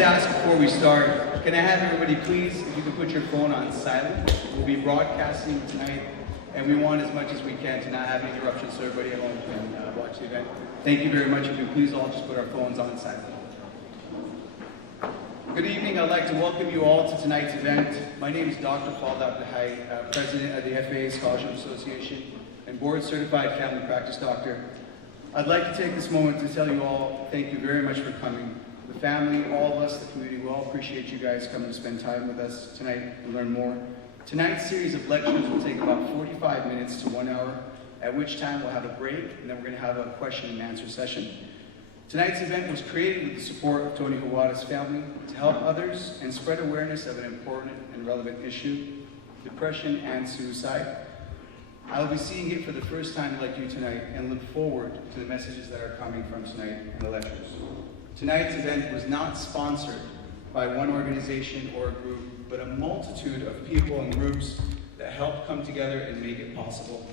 to ask before we start, can I have everybody please, if you could put your phone on silent. We'll be broadcasting tonight, and we want as much as we can to not have interruptions so everybody at home can watch the event. Thank you very much. If you please all just put our phones on silent. Good evening. I'd like to welcome you all to tonight's event. My name is Dr. Fairouzah, President of the FAA Scholarship Association and Board Certified Family Practice Doctor. I'd like to take this moment to tell you all thank you very much for coming. The family, all of us, the community, we all appreciate you guys coming to spend time with us tonight and learn more. Tonight's series of lectures will take about 45 minutes to 1 hour, at which time we'll have a break, and then we're going to have a question and answer session. Tonight's event was created with the support of Tony Hawara's family to help others and spread awareness of an important and relevant issue, depression and suicide. I will be seeing it for the first time like you tonight and look forward to the messages that are coming from tonight and the lectures. Tonight's event was not sponsored by one organization or a group, but a multitude of people and groups that helped come together and make it possible.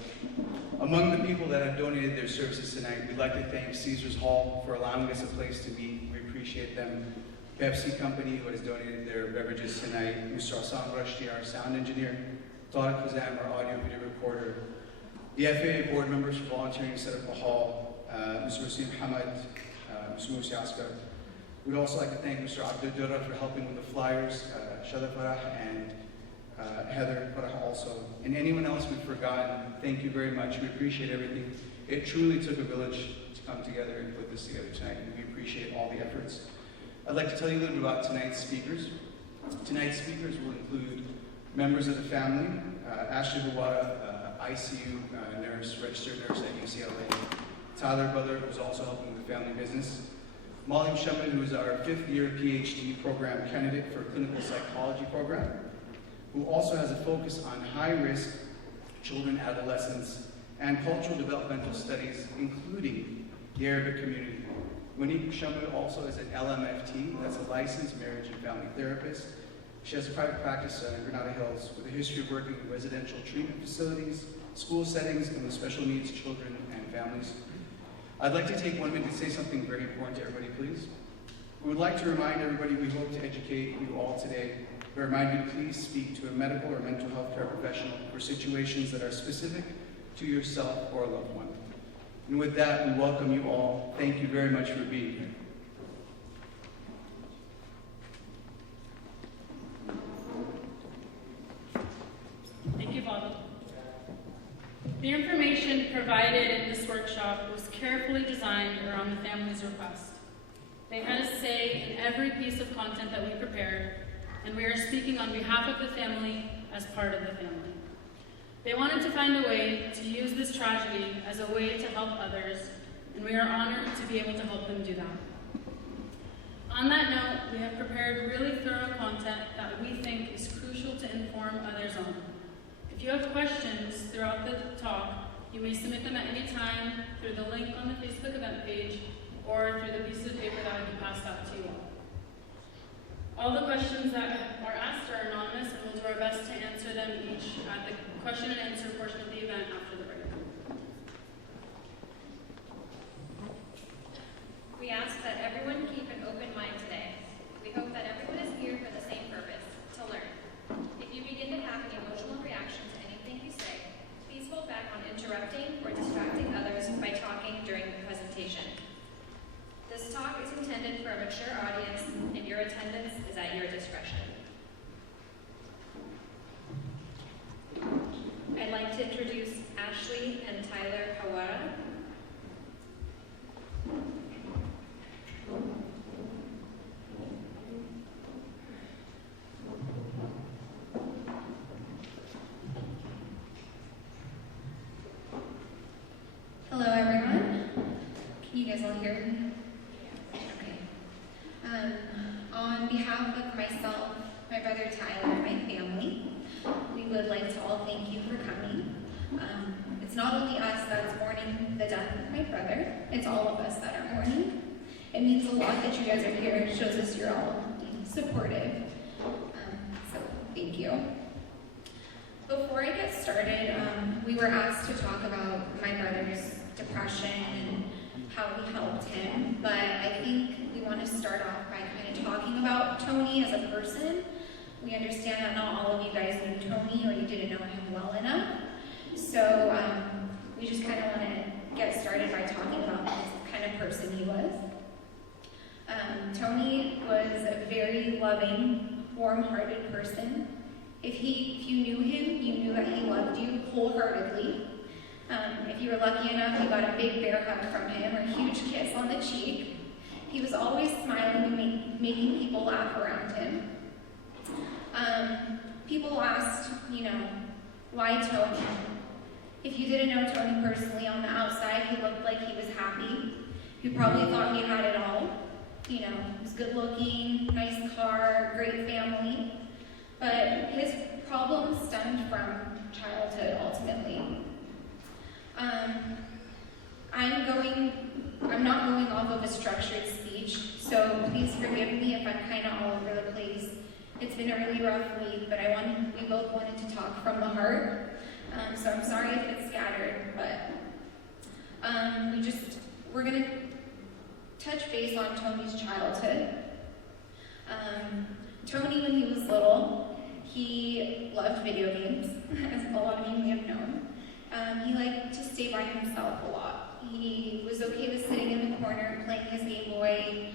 Among the people that have donated their services tonight, we'd like to thank Caesars Hall for allowing us a place to meet. We appreciate them. Pepsi Company, who has donated their beverages tonight. Mr. Hassan Rashdi, our sound engineer. Tariq Kuzam, our audio video recorder. The FAA board members for volunteering to set up the hall. Mr. Wasim Hamad, Mr. Musi Askar. We'd also like to thank Mr. Abdul Durra for helping with the flyers, Shada Farah and Heather Farah also. And anyone else we've forgotten, thank you very much. We appreciate everything. It truly took a village to come together and put this together tonight, and we appreciate all the efforts. I'd like to tell you a little bit about tonight's speakers. Tonight's speakers will include members of the family, Ashley Hawara, ICU nurse, registered nurse at UCLA, Tyler Butler, who's also helping with the family business, Molly Mouchamel, who is our 5th year PhD program candidate for clinical psychology program, who also has a focus on high-risk children, adolescents, and cultural developmental studies, including the Arabic community. Monique also is an LMFT, that's a licensed marriage and family therapist. She has a private practice in Granada Hills with a history of working in residential treatment facilities, school settings, and with special needs children and families. I'd like to take 1 minute to say something very important to everybody, please. We would like to remind everybody we hope to educate you all today. We remind you to please speak to a medical or mental health care professional for situations that are specific to yourself or a loved one. And with that, we welcome you all. Thank you very much for being here. Thank you, Bob. The information provided in this workshop was carefully designed around the family's request. They had a say in every piece of content that we prepared, and we are speaking on behalf of the family as part of the family. They wanted to find a way to use this tragedy as a way to help others, and we are honored to be able to help them do that. On that note, we have prepared really thorough content that we think is crucial to inform others on. If you have questions throughout the talk, you may submit them at any time through the link on the Facebook event page or through the piece of paper that will be passed out to you all. All the questions that are asked are anonymous, and we'll do our best to answer them each at the question and answer portion of the event after the break. We ask that everyone keep an open mind today. We hope that everyone is here for the same purpose, to learn. If you begin to have an emotional reaction to anything we say, please hold back on interrupting or distracting others by talking during the presentation. This talk is intended for a mature audience, and your attendance is at your discretion. I'd like to introduce Ashley and Tyler Hawara. Hello, everyone. Can you guys all hear me? Okay. On behalf of myself, my brother Tyler, and my family, we would like to all thank you for coming. It's not only us that's mourning the death of my brother, it's all of us that are mourning. It means a lot that you guys are here. It shows us you're all being supportive. So thank you. Before I get started, we were asked to talk about my brother's depression and how we helped him, but I think we want to start off by kind of talking about Tony as a person. We understand that not all of you guys knew Tony or you didn't know him well enough. So we just kind of want to get started by talking about the kind of person he was. Tony was a very loving, warm-hearted person. If you knew him, you knew that he loved you wholeheartedly. If you were lucky enough, you got a big bear hug from him or a huge kiss on the cheek. He was always smiling and making people laugh around him. People asked, why Tony? If you didn't know Tony personally, on the outside, he looked like he was happy. You probably thought he had it all. He was good looking, nice car, great family. But his problems stemmed from childhood, ultimately. I'm not going off of a structured speech, so please forgive me if I'm kind of all over the place. It's been a really rough week, but we both wanted to talk from the heart. So I'm sorry if it's scattered, but we're going to touch base on Tony's childhood. Tony, when he was little, he loved video games, as a lot of you may have known. He liked to stay by himself a lot. He was okay with sitting in the corner playing his Game Boy.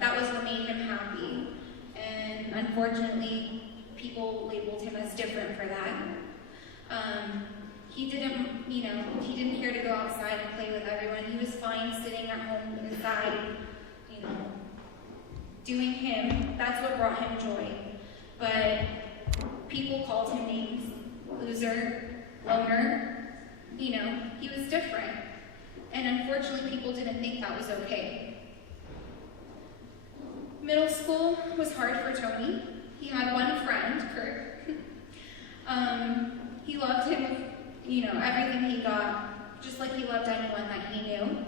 That was what made him happy. And unfortunately, people labeled him as different for that. He didn't care to go outside and play with everyone. He was fine sitting at home inside, doing him. That's what brought him joy. But people called him names. Loser, loner. He was different. And unfortunately, people didn't think that was okay. Middle school was hard for Tony. He had one friend, Kurt. He loved him with, everything he got, just like he loved anyone that he knew.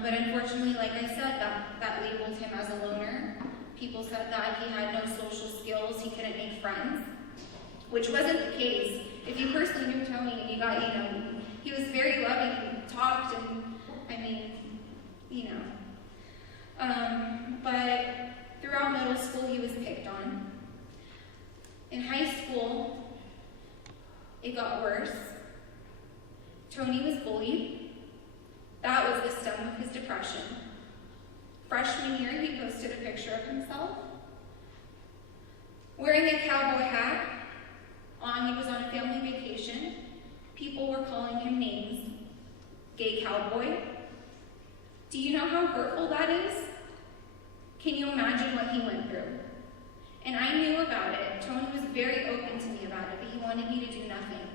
But unfortunately, like I said, that labeled him as a loner. People said that he had no social skills, he couldn't make friends, which wasn't the case. If you personally knew Tony and you got, he was very loving, talked, and but throughout middle school, he was picked on. In high school, it got worse. Tony was bullied. That was the stem of his depression. Freshman year, he posted a picture of himself wearing a cowboy hat. He was on a family vacation. People were calling him names. Gay cowboy. Do you know how hurtful that is? Can you imagine what he went through? And I knew about it. Tony was very open to me about it, but he wanted me to do nothing.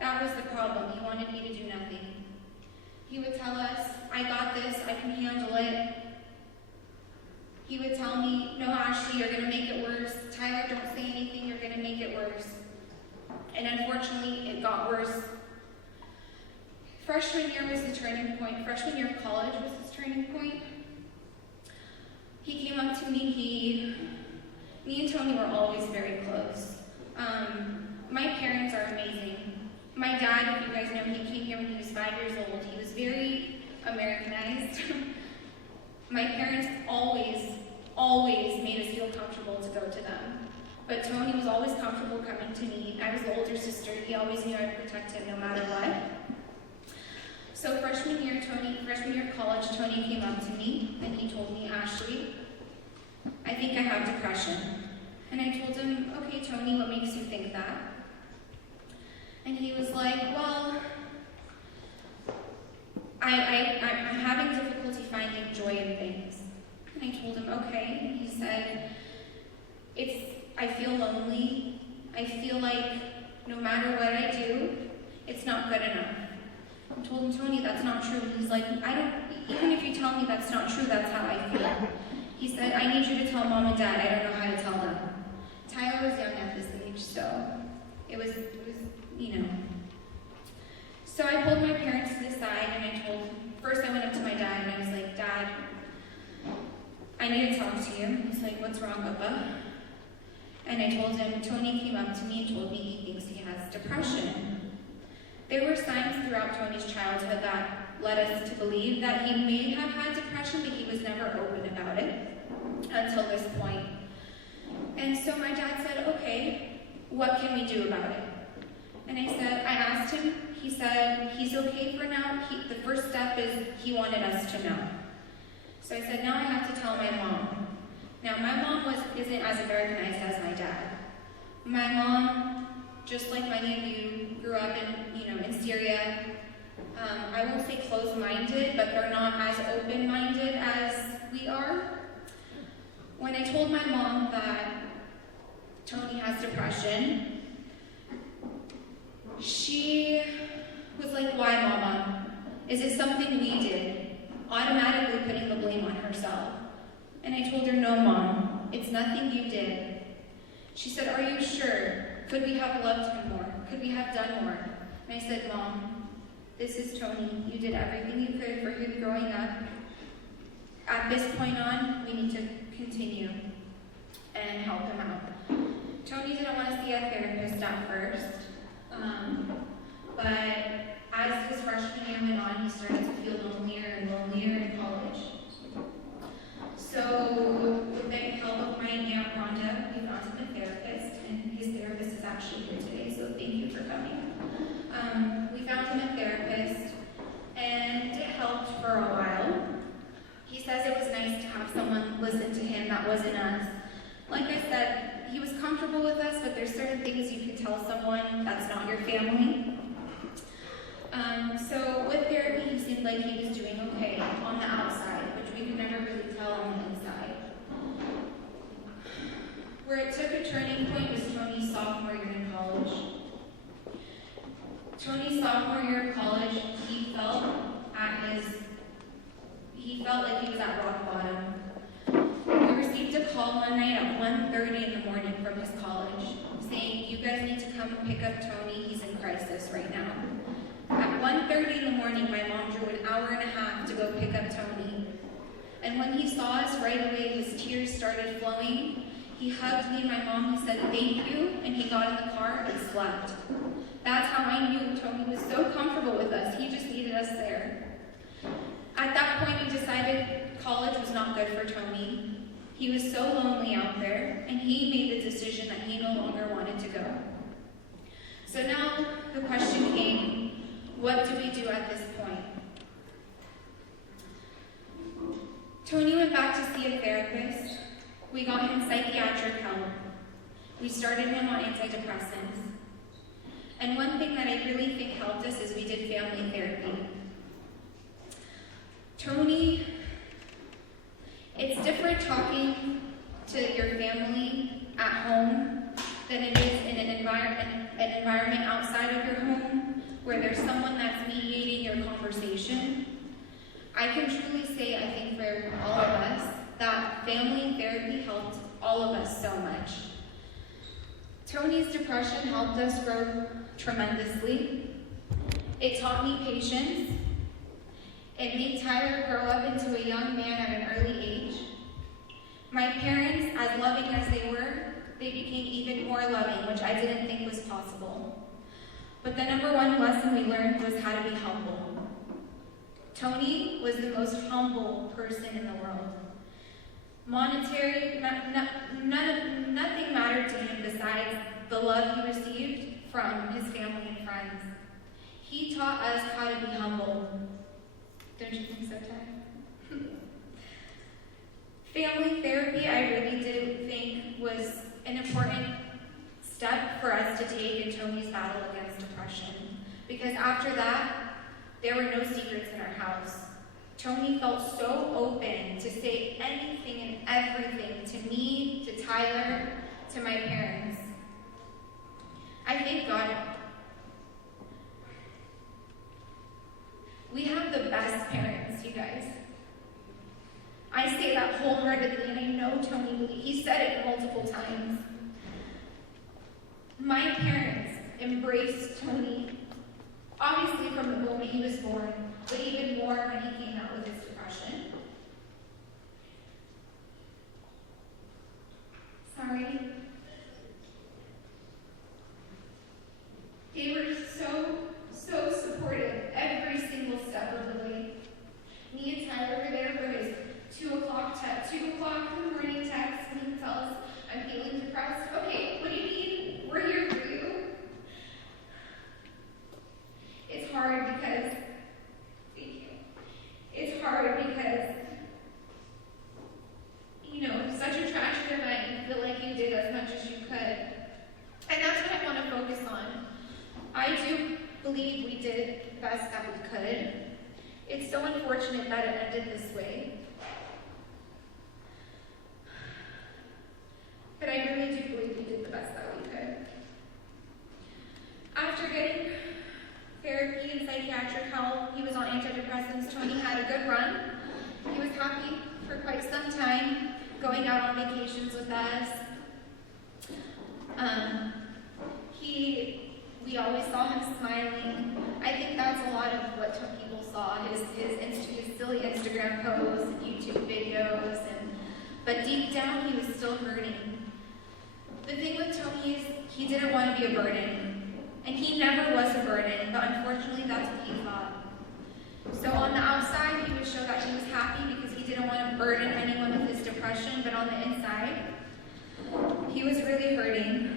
That was the problem. He wanted me to do nothing. He would tell us, I got this, I can handle it. He would tell me, no, Ashley, you're going to make it worse. Tyler, don't say anything, you're going to make it worse. And unfortunately, it got worse. Freshman year was the turning point. Freshman year of college was his turning point. He came up to me. Me and Tony were always very close. My parents are amazing. My dad, if you guys know, he came here when he was 5 years old. He was very Americanized. My parents always made us feel comfortable to go to them. But Tony was always comfortable coming to me. I was the older sister. He always knew I'd protect him no matter what. So freshman year of college, Tony came up to me and he told me, Ashley, I think I have depression. And I told him, okay, Tony, what makes you think that? And he was like, well, I'm having difficulty finding joy in things. And I told him, okay. And he said, I feel lonely. I feel like no matter what I do, it's not good enough. I told him, Tony, that's not true. And he's like, even if you tell me that's not true, that's how I feel. He said, I need you to tell mom and dad. I don't know how to tell them. Tyler was young at this age, so it was. So I pulled my parents to the side and first I went up to my dad and I was like, Dad, I need to talk to you. He's like, what's wrong, Papa? And I told him, Tony came up to me and told me he thinks he has depression. There were signs throughout Tony's childhood that led us to believe that he may have had depression, but he was never open about it. until this point. And so my dad said, okay, what can we do about it? And I asked him, he said, he's okay for now. The first step is he wanted us to know. So I said, now I have to tell my mom. Now my mom isn't as Americanized as my dad. My mom, just like many of you, grew up in Syria. I won't say closed-minded, but they're not as open-minded as we are. When I told my mom that Tony has depression, she was like, why, Mama? Is it something we did? Automatically putting the blame on herself. And I told her, no, Mom, it's nothing you did. She said, are you sure? Could we have loved him more? Could we have done more? And I said, Mom, this is Tony. You did everything you could for him growing up. At this point on, we need to continue and help him out. Tony didn't want to see a therapist at first, but as his freshman year went on, he started to feel lonelier and lonelier in college. So with the help of my Aunt Rhonda, we found him a therapist, and his therapist is actually here today, so thank you for coming. We found him a therapist, and it helped for a while. He says it was nice to have someone listen to him that wasn't us. Like I said, he was comfortable with us, but there's certain things you can tell someone that's not your family. So with therapy, he seemed like he was doing okay on the outside, which we could never really tell on the inside. Where it took a turning point was Tony's sophomore year in college. Tony's sophomore year of college, he felt like he was at rock bottom. We received a call one night at 1:30 in the morning from his college saying, you guys need to come pick up Tony, he's in crisis right now. At 1:30 in the morning, my mom drove an hour and a half to go pick up Tony. And when he saw us right away, his tears started flowing. He hugged me and my mom, he said, thank you, and he got in the car and slept. That's how I knew Tony was so comfortable with us. He just needed us there. At that point, we decided college was not good for Tony. He was so lonely out there, and he made the decision that he no longer wanted to go. So now the question came, what do we do at this point? Tony went back to see a therapist. We got him psychiatric help. We started him on antidepressants. And one thing that I really think helped us is we did family therapy. Tony, it's different talking to your family at home than it is in an environment outside of your home where there's someone that's mediating your conversation. I can truly say, I think for all of us, that family therapy helped all of us so much. Tony's depression helped us grow tremendously. It taught me patience. It made Tyler grow up into a young man at an early age. My parents, as loving as they were, they became even more loving, which I didn't think was possible. But the number one lesson we learned was how to be humble. Tony was the most humble person in the world. Monetary, nothing mattered to him besides the love he received from his family and friends. He taught us how to be humble. Don't you think so, Ty? Family therapy, I really did think was an important step for us to take in Tony's battle against depression. Because after that, there were no secrets in our house. Tony felt so open to say anything and everything to me, to Tyler, to my parents. I thank God. We have the best parents, you guys. I say that wholeheartedly, and I know Tony, he said it multiple times. My parents embraced Tony, obviously from the moment he was born, but even more when he came out with his depression. Sorry. They were so supportive every single step of the way. Me and Tyler were there for his 2 o'clock in the morning the best that we could. It's so unfortunate that it ended this way. But I really do believe we did the best that we could. After getting therapy and psychiatric help, he was on antidepressants. Tony had a good run. He was happy for quite some time, going out on vacations with us. We always saw him smiling. I think that's a lot of what people saw, his silly Instagram posts and YouTube videos, but deep down he was still hurting. The thing with Tony is he didn't want to be a burden, and he never was a burden, but unfortunately that's what he thought. So on the outside he would show that he was happy because he didn't want to burden anyone with his depression, but on the inside he was really hurting.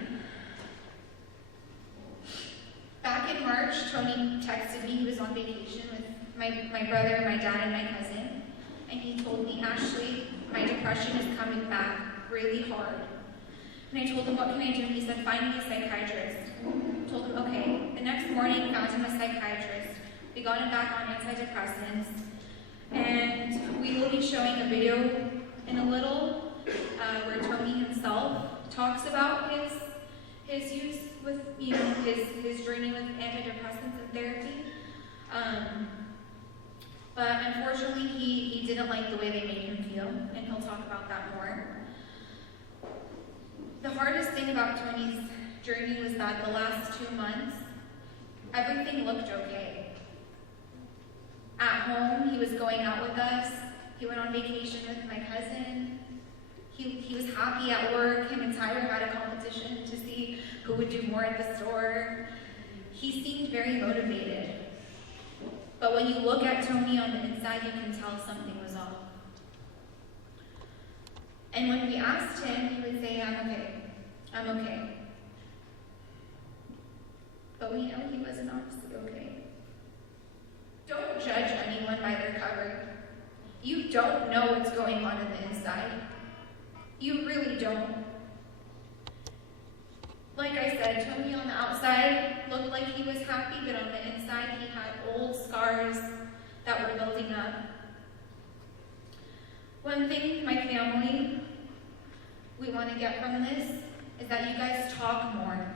Back in March, Tony texted me. He was on vacation with my brother, my dad, and my cousin. And he told me, Ashley, my depression is coming back really hard. And I told him, what can I do? And he said, find me a psychiatrist. I told him, okay. The next morning, found him a psychiatrist. We got him back on antidepressants. And we will be showing a video in a little where Tony himself talks about his use with, his journey with antidepressants and therapy. But unfortunately, he didn't like the way they made him feel, and he'll talk about that more. The hardest thing about Tony's journey was that the last 2 months, everything looked okay. At home, he was going out with us. He went on vacation with my cousin. He was happy at work. Him and Tyler had a competition to see who would do more at the store. He seemed very motivated. But when you look at Tony on the inside, you can tell something was off. And when we asked him, he would say, I'm okay. I'm okay. But we know he wasn't honestly okay. Don't judge anyone by their cover. You don't know what's going on the inside. You really don't. Like I said, Tony on the outside looked like he was happy, but on the inside he had old scars that were building up. One thing, my family, we want to get from this is that you guys talk more.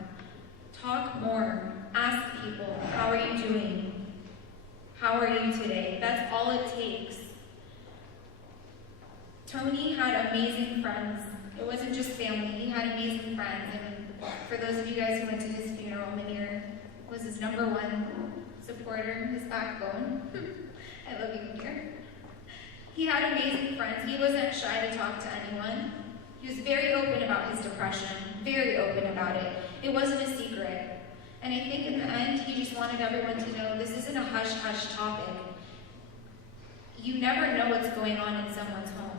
Talk more. Ask people, how are you doing? How are you today? That's all it takes. Tony had amazing friends. It wasn't just family, he had amazing friends. And for those of you guys who went to his funeral, Monique was his #1 supporter, his backbone. I love you, Monique. He had amazing friends. He wasn't shy to talk to anyone. He was very open about his depression, very open about it. It wasn't a secret. And I think in the end, he just wanted everyone to know this isn't a hush-hush topic. You never know what's going on in someone's home.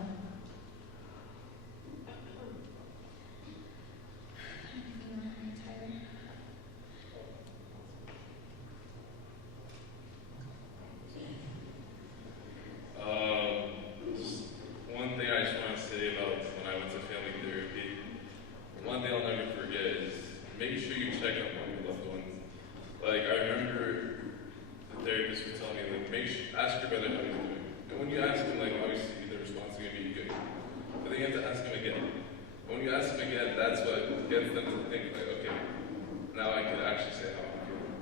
Just one thing I just want to say about when I went to family therapy. One thing I'll never forget is make sure you check up on your loved ones. Like, I remember the therapist would tell me, like, ask your brother how he's doing. And when you ask him, like, obviously the response is going to be good. But then you have to ask him again. When you ask him again, that's what gets them to think, like, okay, now I can actually say how I'm feeling.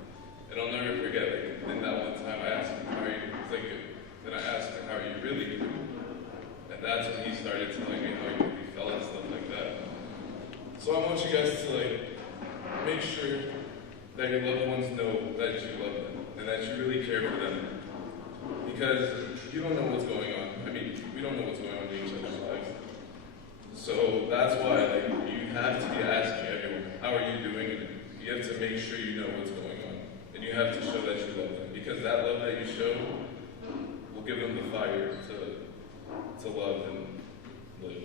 And I'll never forget, like, in that one time I asked him, how are you? He's like, good. Then I asked him, how are you really doing? And that's when he started telling me how he really felt and stuff like that. So I want you guys to, like, make sure that your loved ones know that you love them and that you really care for them. Because you don't know what's going on. I mean, we don't know what's going on in each other's lives. So that's why, like, you have to be asking everyone, how are you doing? And you have to make sure you know what's going on. And you have to show that you love them. Because that love that you show will give them the fire to love and live.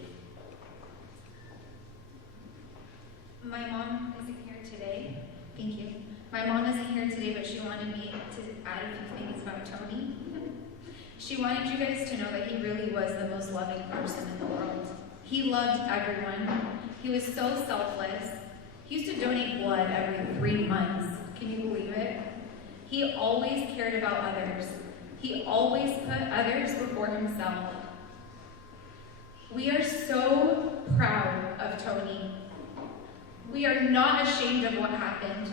My mom isn't here today. Thank you. My mom isn't here today, but she wanted me to add a few things about Tony. She wanted you guys to know that he really was the most loving person in the world. He loved everyone. He was so selfless. He used to donate blood every 3 months. Can you believe it? He always cared about others. He always put others before himself. We are so proud of Tony. We are not ashamed of what happened.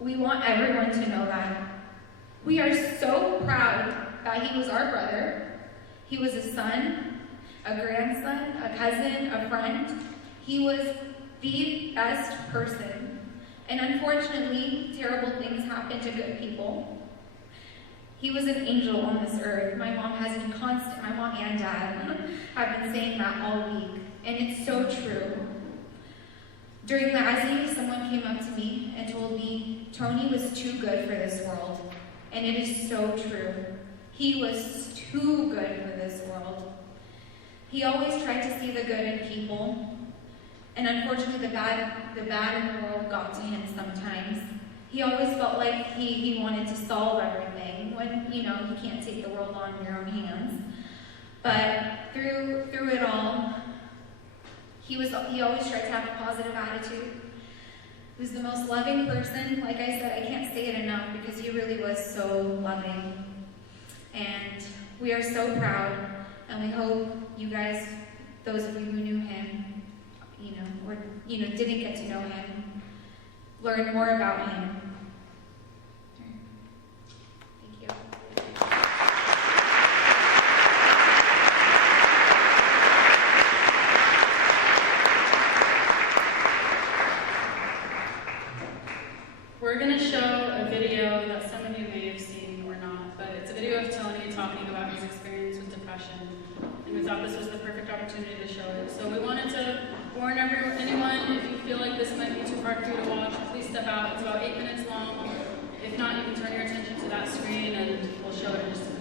We want everyone to know that. We are so proud that he was our brother. He was a son, a grandson, a cousin, a friend. He was the best person. And unfortunately, terrible things happen to good people. He was an angel on this earth. My mom and dad have been saying that all week. And it's so true. During Lassie, someone came up to me and told me Tony was too good for this world. And it is so true. He was too good for this world. He always tried to see the good in people. And unfortunately, the bad in the world got to him sometimes. He always felt like he wanted to solve everything when, you can't take the world on your own hands. But through it all, he always tried to have a positive attitude. He was the most loving person. Like I said, I can't say it enough because he really was so loving. And we are so proud, and we hope you guys, those of you who knew him, or didn't get to know him, learn more about him. Thank you. We're going to show a video that some of you may have seen or not, but it's a video of Tony talking about his experience with depression, and we thought this was the perfect opportunity to show it. So we wanted to warn anyone, if you feel like this might be too hard for you to watch, please step out. It's about 8 minutes long. If not, you can turn your attention to that screen and we'll show it in just a minute.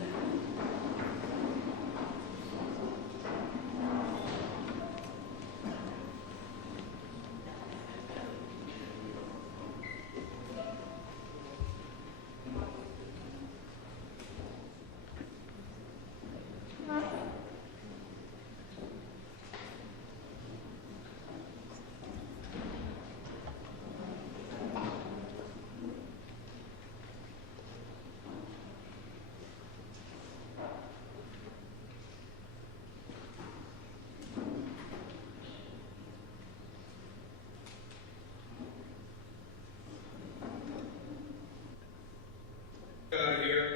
Here,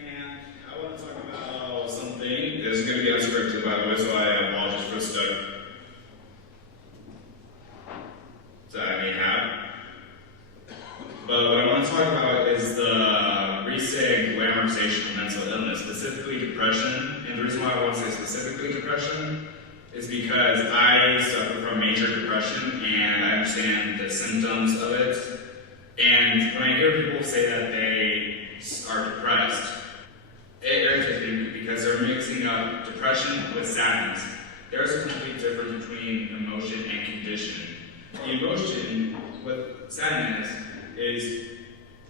and I want to talk about something. This is going to be unscripted, by the way, so I apologize for the stutter that I may have. But what I want to talk about is the recent glamorization of mental illness, specifically depression. And the reason why I want to say specifically depression is because I suffer from major depression, and I understand the symptoms of it. And when I hear people say that they are depressed, it irritates me because they're mixing up depression with sadness. There's a complete difference between emotion and condition. The emotion with sadness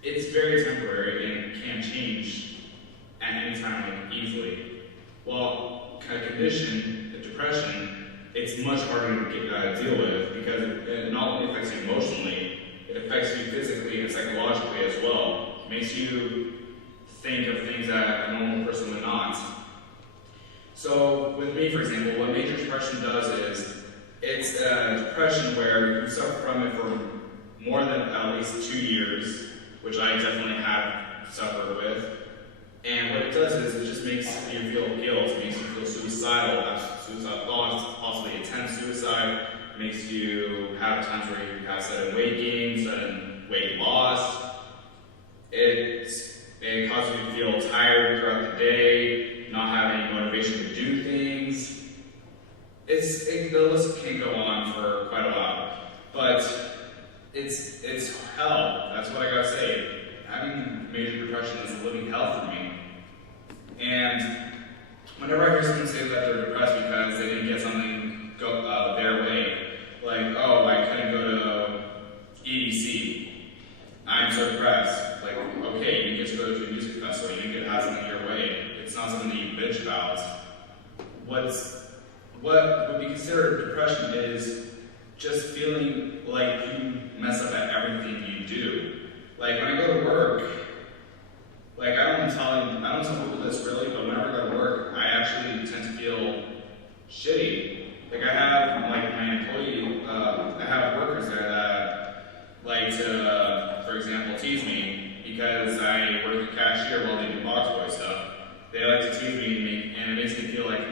it's very temporary and can change at any time, easily. While a condition, a depression, it's much harder to deal with because it not only affects you emotionally, it affects you physically and psychologically as well. It makes you think of things that a normal person would not. So with me, for example, what major depression does is it's a depression where you suffer from it for more than at least 2 years, which I definitely have suffered with. And what it does is it just makes you feel guilt, it makes you feel suicidal, have suicidal thoughts, possibly attempt suicide. Makes you have times where you have sudden weight gain, sudden weight loss. It causes you to feel tired throughout the day, not have any motivation to do things. The list can go on for quite a while, but it's hell. That's what I gotta say. Having major depression is a living hell for me. And whenever I hear someone say that they're depressed because they didn't get something their way, like, oh, I couldn't go to EDC, I'm so depressed. Like, okay, you get to go to a music festival, you didn't get to have something your way. It's not something that you bitch about. What would be considered depression is just feeling like you mess up at everything you do. Like when I go to work, like, I don't tell people this really, but whenever I go to work, I actually tend to feel shitty. Like, I have, like, my employee, I have workers there that like to, for example, tease me because I work the cashier while they do box boy stuff. They like to tease me, and it makes me feel like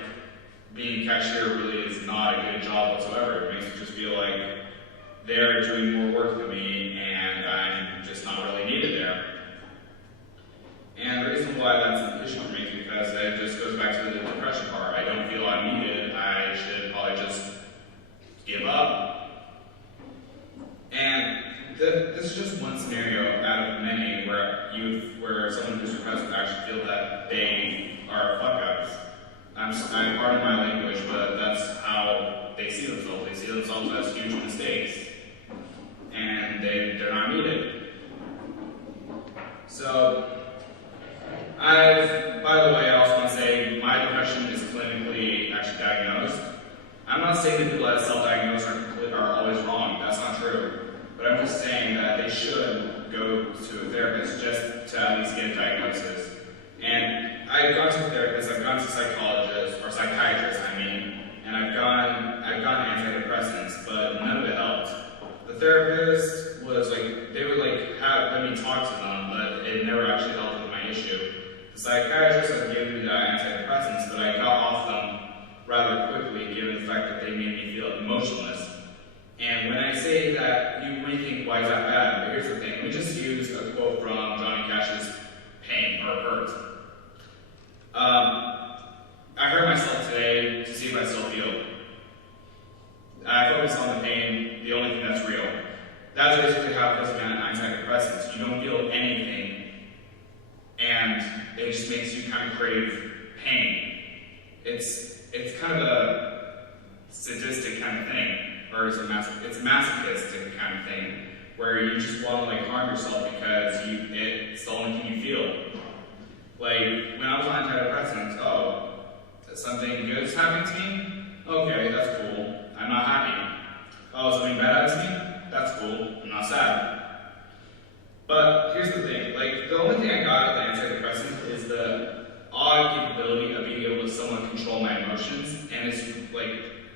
being a cashier really is not a good job whatsoever. It makes me just feel like they're doing more work than me, and I'm just not really needed there. And the reason why that's an issue for me is because it just goes back to the depression part. I don't feel I'm needed. I should probably just give up. And this is just one scenario out of many where someone who's depressed would actually feel that they are fuck-ups. I'm pardon my language, but that's how they see themselves. They see themselves as huge mistakes, and they're not needed. So, by the way, I also want to say my depression is clinically actually diagnosed. I'm not saying that people that self-diagnose are always wrong. That's not true. But I'm just saying that they should go to a therapist just to at least get a diagnosis. And I've gone to a therapist, I've gone to psychologists, or psychiatrists, and I've gone antidepressants, but none of it helped. The therapist was like, they would like let me talk to them, but it never actually helped with my issue. The psychiatrist had given me the antidepressants, but I got off them rather quickly given the fact that they made me feel emotionless. And when I say that, you may think, why is that bad? But here's the thing. Let me just use a quote from Johnny Cash's Pain or Hurt. I hurt myself today to see if I still feel. I focus on the pain, the only thing that's real. That's basically how it feels about antidepressants. You don't feel anything, and it just makes you kind of crave pain. It's kind of a sadistic kind of thing, or it's a masochistic kind of thing, where you just want to like harm yourself because it's the only thing you feel. Like when I was on antidepressants, something good is happening to me. Okay, that's cool. I'm not happy. Oh, something bad happens to me. That's cool. I'm not sad. But here's the thing. Like the only thing I got with the antidepressants is the odd capability of being able to somewhat control my emotions, and it's like,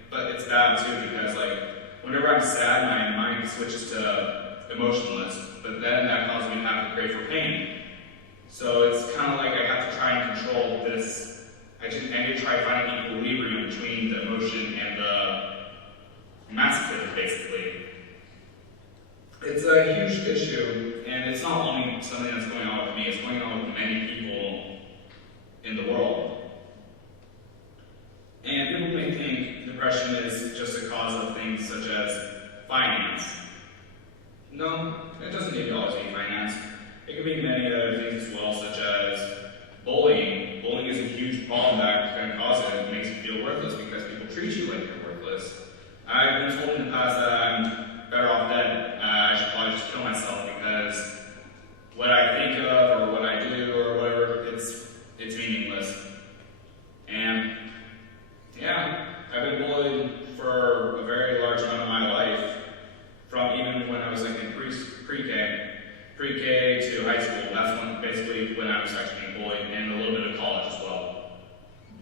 but it's bad too because like whenever I'm sad, my mind switches to emotionless, but then that causes me to have to crave for pain. So it's kind of like I have to try and control this. I need to try finding equilibrium between the emotion and the masochism, basically. It's a huge issue, and it's not only something that's going on with me, it's going on with many people in the world. And people may think depression is just a cause of things such as finance. No, it doesn't need to always be finance. It could be many other things as well, such as bullying. Bullying is a huge problem that can cause it. It makes you feel worthless because people treat you like you're worthless. I've been told in the past that I'm better off dead. I should probably just kill myself because what I think of or what I do or whatever, it's meaningless. And yeah, I've been bullied for a very large amount of my life, from even when I was like in pre-K to high school. That's when I was actually being bullied, and a little bit of college as well.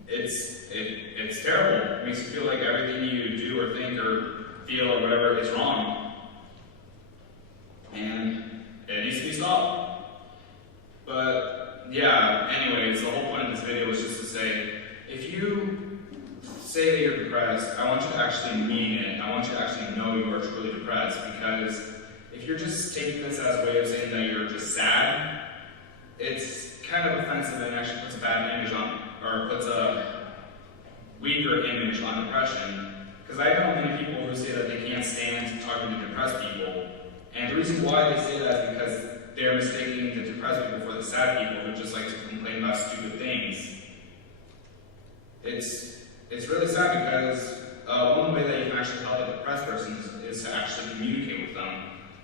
It's terrible. It makes you feel like everything you do or think or feel or whatever is wrong. And it needs to be stopped. But yeah, anyways, the whole point of this video was just to say, if you say that you're depressed, I want you to actually mean it. I want you to actually know you are truly depressed, because if you're just taking this as a way of saying that you're just sad, it's kind of offensive and actually puts a bad image on, or puts a weaker image on depression. Because I know many people who say that they can't stand talking to depressed people. And the reason why they say that is because they're mistaking the depressed people for the sad people who just like to complain about stupid things. It's really sad because one way that you can actually help a depressed person is to actually communicate with them.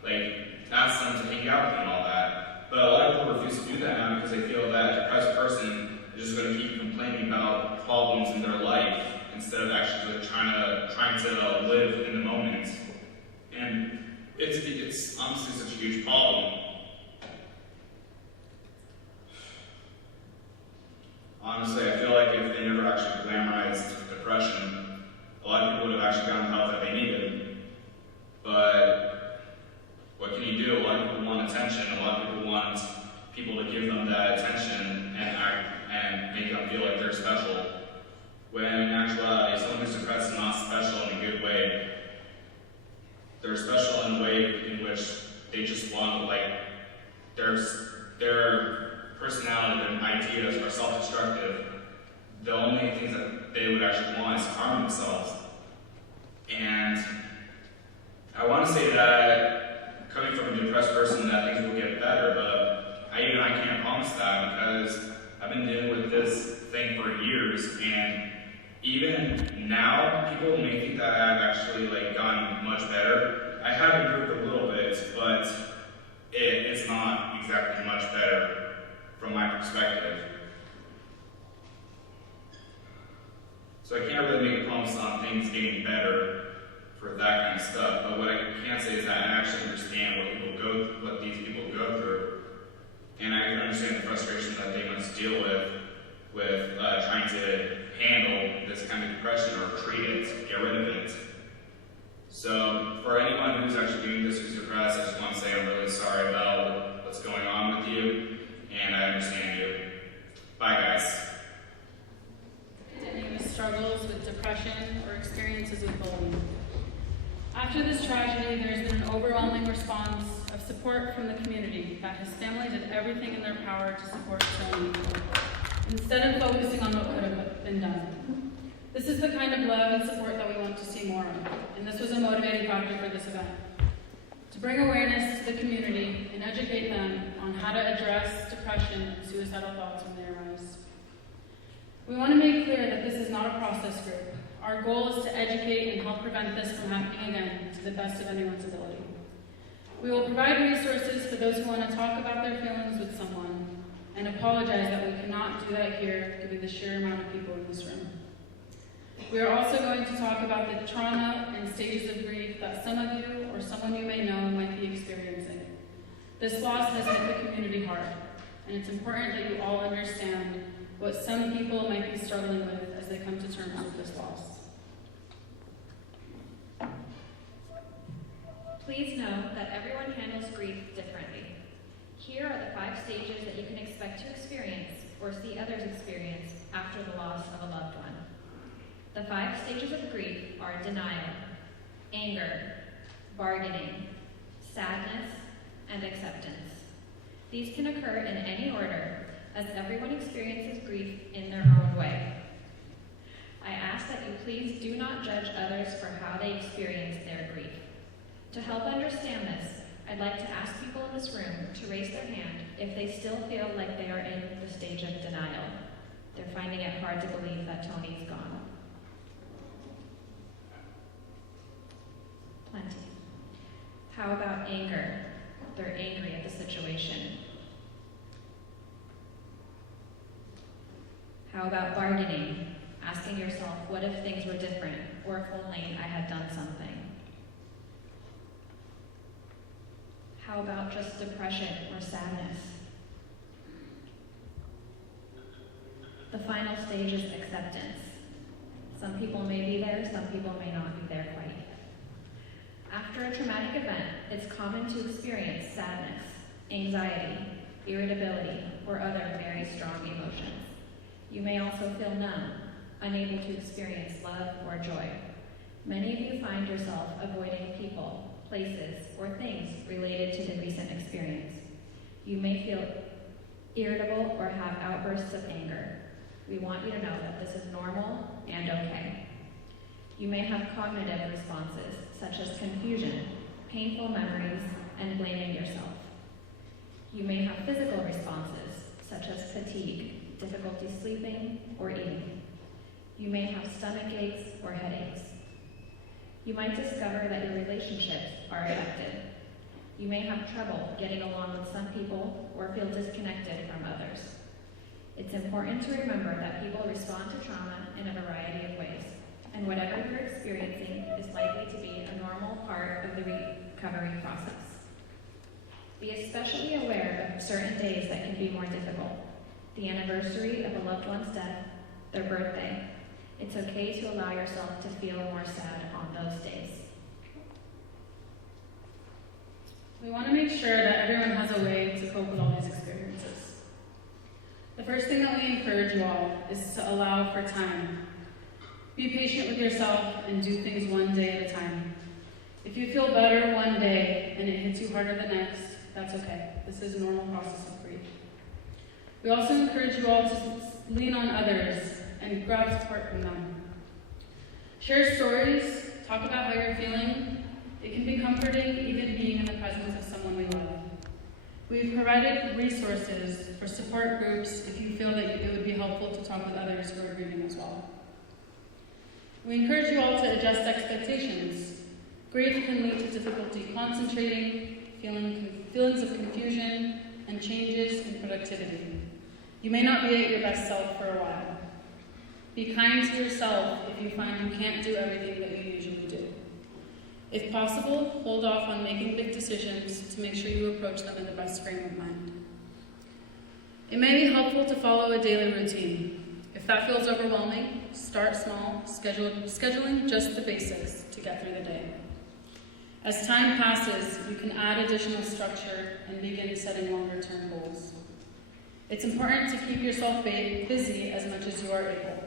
Like, ask them to hang out with you and all that. But a lot of people refuse to do that now because they feel that a depressed person is just going to keep complaining about problems in their life instead of actually trying to live in the moment. And it's honestly such a huge problem. honestly, I feel like if they never actually glamorized depression, a lot of people would have actually gotten the help that they needed. But what can you do? A lot of people want attention. A lot of people want people to give them that attention and make them feel like they're special. When in actuality, someone who's depressed is not special in a good way. They're special in a way in which they just want, like, their personality and ideas are self-destructive. The only things that they would actually want is to harm themselves. And I want to say that coming from a depressed person that things will get better, but I can't promise that because I've been dealing with this thing for years, and even now people may think that I've actually gotten much better. I have improved a little bit, but it's not exactly much better from my perspective. So I can't really make a promise on things getting better for that kind of stuff, but what I can say is that I actually understand what these people go through, and I can understand the frustration that they must deal with trying to handle this kind of depression or treat it, get rid of it. So for anyone who's actually doing this who's depressed, I just want to say I'm really sorry about what's going on with you, and I understand you. Bye, guys. Any who struggles with depression or experiences with bullying. After this tragedy, there has been an overwhelming response of support from the community that his family did everything in their power to support Tony, instead of focusing on what could have been done. This is the kind of love and support that we want to see more of, and this was a motivating factor for this event. To bring awareness to the community and educate them on how to address depression and suicidal thoughts when they arise. We want to make clear that this is not a process group. Our goal is to educate and help prevent this from happening again to the best of anyone's ability. We will provide resources for those who want to talk about their feelings with someone and apologize that we cannot do that here given the sheer amount of people in this room. We are also going to talk about the trauma and stages of grief that some of you or someone you may know might be experiencing. This loss has hit the community hard, and it's important that you all understand what some people might be struggling with as they come to terms with this loss. Please know that everyone handles grief differently. Here are the 5 stages that you can expect to experience or see others experience after the loss of a loved one. The 5 stages of grief are denial, anger, bargaining, sadness, and acceptance. These can occur in any order, as everyone experiences grief in their own way. I ask that you please do not judge others for how they experience their grief. To help understand this, I'd like to ask people in this room to raise their hand if they still feel like they are in the stage of denial. They're finding it hard to believe that Tony's gone. Plenty. How about anger? They're angry at the situation. How about bargaining? Asking yourself, what if things were different, or if only I had done something? How about just depression or sadness? The final stage is acceptance. Some people may be there, some people may not be there quite yet. After a traumatic event, it's common to experience sadness, anxiety, irritability, or other very strong emotions. You may also feel numb, unable to experience love or joy. Many of you find yourself avoiding people, places, or things related to the recent experience. You may feel irritable or have outbursts of anger. We want you to know that this is normal and okay. You may have cognitive responses, such as confusion, painful memories, and blaming yourself. You may have physical responses, such as fatigue, difficulty sleeping, or eating. You may have stomach aches or headaches. You might discover that your relationships are affected. You may have trouble getting along with some people or feel disconnected from others. It's important to remember that people respond to trauma in a variety of ways, and whatever you're experiencing is likely to be a normal part of the recovery process. Be especially aware of certain days that can be more difficult. the anniversary of a loved one's death, their birthday. It's okay to allow yourself to feel more sad on those days. We want to make sure that everyone has a way to cope with all these experiences. The first thing that we encourage you all is to allow for time. Be patient with yourself and do things one day at a time. If you feel better one day and it hits you harder the next, that's okay. This is a normal process of grief. We also encourage you all to lean on others and grab support from them. Share stories, talk about how you're feeling. It can be comforting even being in the presence of someone we love. We've provided resources for support groups if you feel that it would be helpful to talk with others who are grieving as well. We encourage you all to adjust expectations. Grief can lead to difficulty concentrating, feelings of confusion, and changes in productivity. You may not be at your best self for a while. Be kind to yourself if you find you can't do everything that you usually do. If possible, hold off on making big decisions to make sure you approach them in the best frame of mind. It may be helpful to follow a daily routine. If that feels overwhelming, start small, scheduling just the basics to get through the day. As time passes, you can add additional structure and begin setting longer-term goals. It's important to keep yourself busy as much as you are able.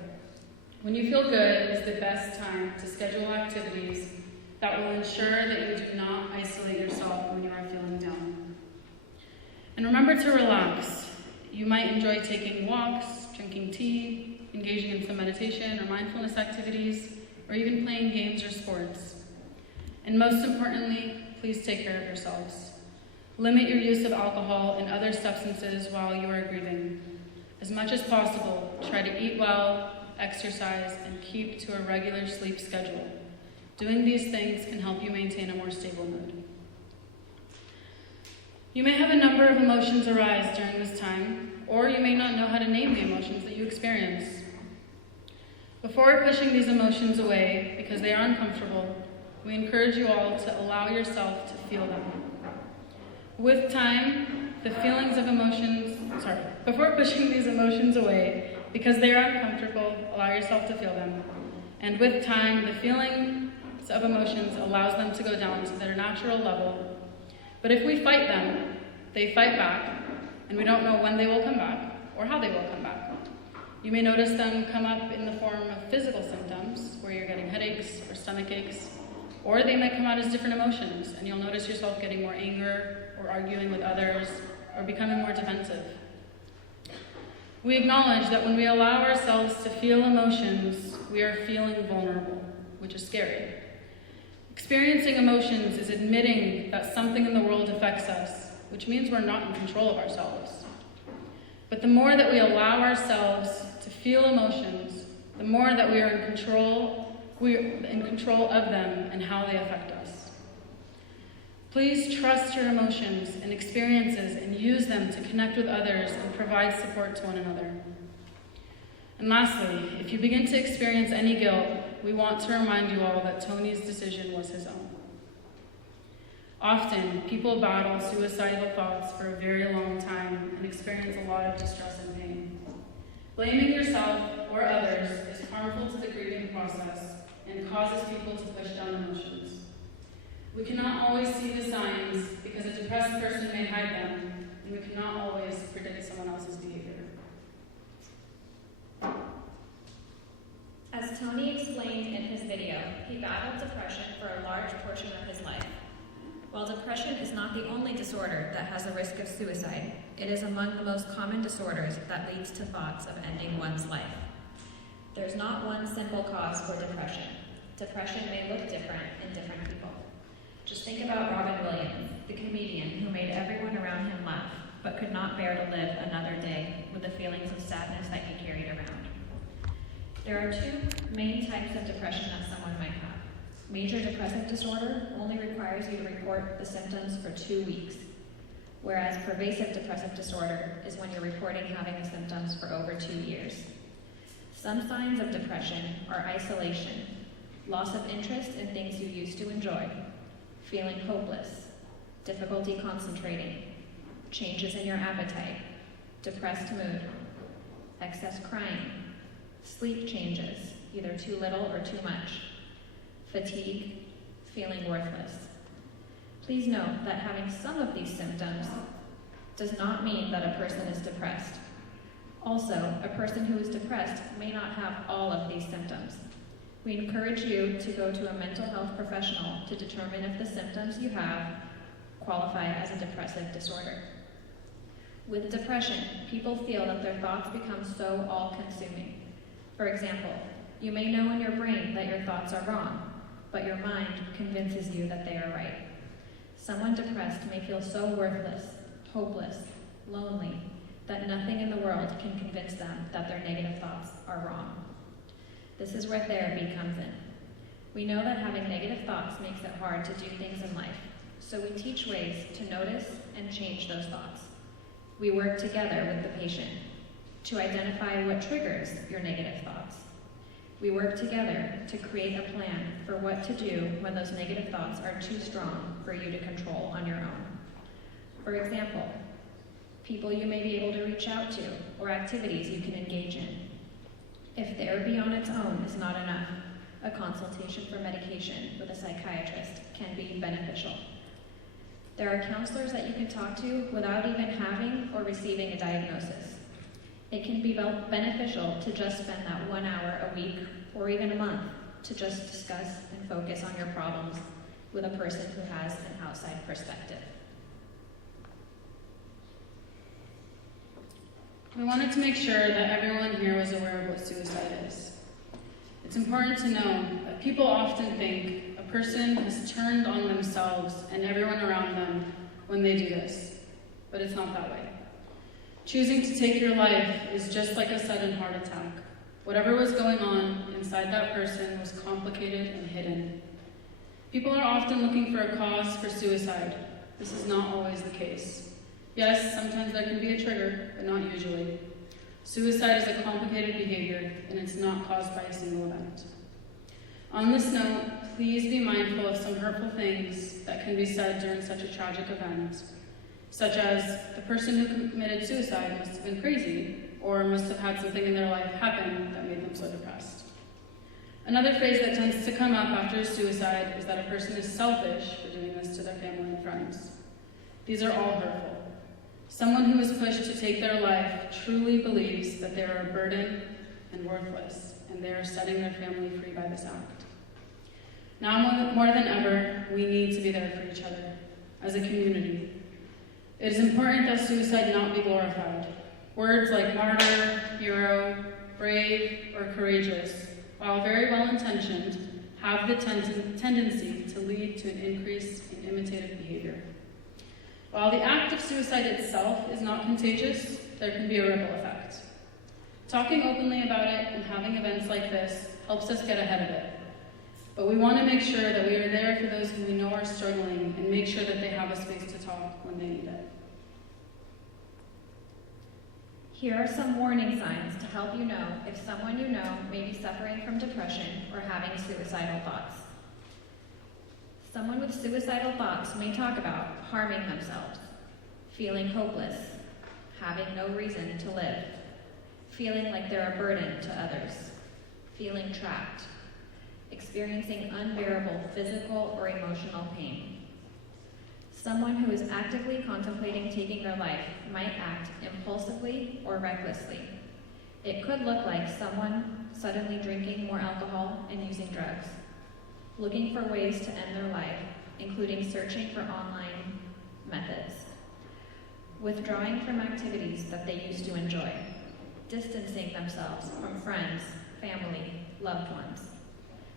When you feel good is the best time to schedule activities that will ensure that you do not isolate yourself when you are feeling down. And remember to relax. You might enjoy taking walks, drinking tea, engaging in some meditation or mindfulness activities, or even playing games or sports. And most importantly, please take care of yourselves. Limit your use of alcohol and other substances while you are grieving. As much as possible, try to eat well, exercise, and keep to a regular sleep schedule. Doing these things can help you maintain a more stable mood. You may have a number of emotions arise during this time, or you may not know how to name the emotions that you experience. Before pushing these emotions away because they are uncomfortable, we encourage you all to allow yourself to feel them. With time, the feelings of before pushing these emotions away because they are uncomfortable, allow yourself to feel them. And with time, the feelings of emotions allows them to go down to their natural level. But if we fight them, they fight back, and we don't know when they will come back or how they will come back. You may notice them come up in the form of physical symptoms, where you're getting headaches or stomach aches, or they might come out as different emotions, and you'll notice yourself getting more anger or arguing with others or becoming more defensive. We acknowledge that when we allow ourselves to feel emotions, we are feeling vulnerable, which is scary. Experiencing emotions is admitting that something in the world affects us, which means we're not in control of ourselves. But the more that we allow ourselves to feel emotions, the more that we are in control of them and how they affect us. Please trust your emotions and experiences and use them to connect with others and provide support to one another. And lastly, if you begin to experience any guilt, we want to remind you all that Tony's decision was his own. Often, people battle suicidal thoughts for a very long time and experience a lot of distress and pain. Blaming yourself or others is harmful to the grieving process and causes people to push down emotions. We cannot always see the signs because a depressed person may hide them, and we cannot always predict someone else's behavior. As Tony explained in his video, he battled depression for a large portion of his life. While depression is not the only disorder that has a risk of suicide, it is among the most common disorders that leads to thoughts of ending one's life. There's not one simple cause for depression. Depression may look different in different people. Just think about Robin Williams, the comedian who made everyone around him laugh, but could not bear to live another day with the feelings of sadness that he carried around. There are two main types of depression that someone might have. Major depressive disorder only requires you to report the symptoms for 2 weeks, whereas pervasive depressive disorder is when you're reporting having the symptoms for over 2 years. Some signs of depression are isolation, loss of interest in things you used to enjoy, feeling hopeless, difficulty concentrating, changes in your appetite, depressed mood, excess crying, sleep changes, either too little or too much, fatigue, feeling worthless. Please note that having some of these symptoms does not mean that a person is depressed. Also, a person who is depressed may not have all of these symptoms. We encourage you to go to a mental health professional to determine if the symptoms you have qualify as a depressive disorder. With depression, people feel that their thoughts become so all-consuming. For example, you may know in your brain that your thoughts are wrong, but your mind convinces you that they are right. Someone depressed may feel so worthless, hopeless, lonely, that nothing in the world can convince them that their negative thoughts are wrong. This is where therapy comes in. We know that having negative thoughts makes it hard to do things in life, so we teach ways to notice and change those thoughts. We work together with the patient to identify what triggers your negative thoughts. We work together to create a plan for what to do when those negative thoughts are too strong for you to control on your own. For example, people you may be able to reach out to or activities you can engage in. If therapy on its own is not enough, a consultation for medication with a psychiatrist can be beneficial. There are counselors that you can talk to without even having or receiving a diagnosis. It can be beneficial to just spend that 1 hour a week or even a month to just discuss and focus on your problems with a person who has an outside perspective. We wanted to make sure that everyone here was aware of what suicide is. It's important to know that people often think a person has turned on themselves and everyone around them when they do this, but it's not that way. Choosing to take your life is just like a sudden heart attack. Whatever was going on inside that person was complicated and hidden. People are often looking for a cause for suicide. This is not always the case. Yes, sometimes there can be a trigger, but not usually. Suicide is a complicated behavior, and it's not caused by a single event. On this note, please be mindful of some hurtful things that can be said during such a tragic event, such as the person who committed suicide must have been crazy, or must have had something in their life happen that made them so depressed. Another phrase that tends to come up after a suicide is that a person is selfish for doing this to their family and friends. These are all hurtful. Someone who is pushed to take their life truly believes that they are a burden and worthless, and they are setting their family free by this act. Now more than ever, we need to be there for each other as a community. It is important that suicide not be glorified. Words like martyr, hero, brave, or courageous, while very well-intentioned, have the tendency to lead to an increase in imitative behavior. While the act of suicide itself is not contagious, there can be a ripple effect. Talking openly about it and having events like this helps us get ahead of it. But we want to make sure that we are there for those who we know are struggling and make sure that they have a space to talk when they need it. Here are some warning signs to help you know if someone you know may be suffering from depression or having suicidal thoughts. Someone with suicidal thoughts may talk about harming themselves, feeling hopeless, having no reason to live, feeling like they're a burden to others, feeling trapped, experiencing unbearable physical or emotional pain. Someone who is actively contemplating taking their life might act impulsively or recklessly. It could look like someone suddenly drinking more alcohol and using drugs, looking for ways to end their life, including searching for online methods, withdrawing from activities that they used to enjoy, distancing themselves from friends, family, loved ones,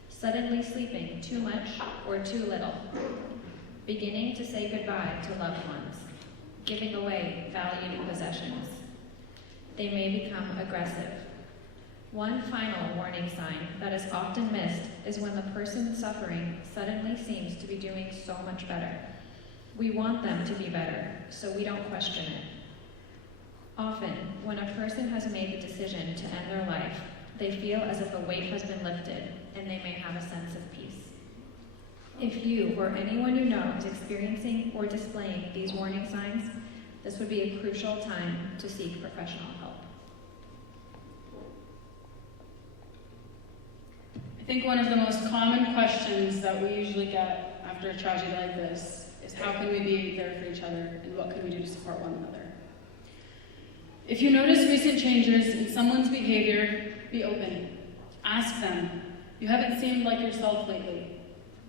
suddenly sleeping too much or too little, beginning to say goodbye to loved ones, giving away valued possessions. They may become aggressive. One final warning sign that is often missed is when the person suffering suddenly seems to be doing so much better. We want them to be better, so we don't question it. Often, when a person has made the decision to end their life, they feel as if a weight has been lifted, and they may have a sense of peace. If you or anyone you know is experiencing or displaying these warning signs, this would be a crucial time to seek professional help. I think one of the most common questions that we usually get after a tragedy like this is how can we be there for each other and what can we do to support one another? If you notice recent changes in someone's behavior, be open. Ask them. You haven't seemed like yourself lately.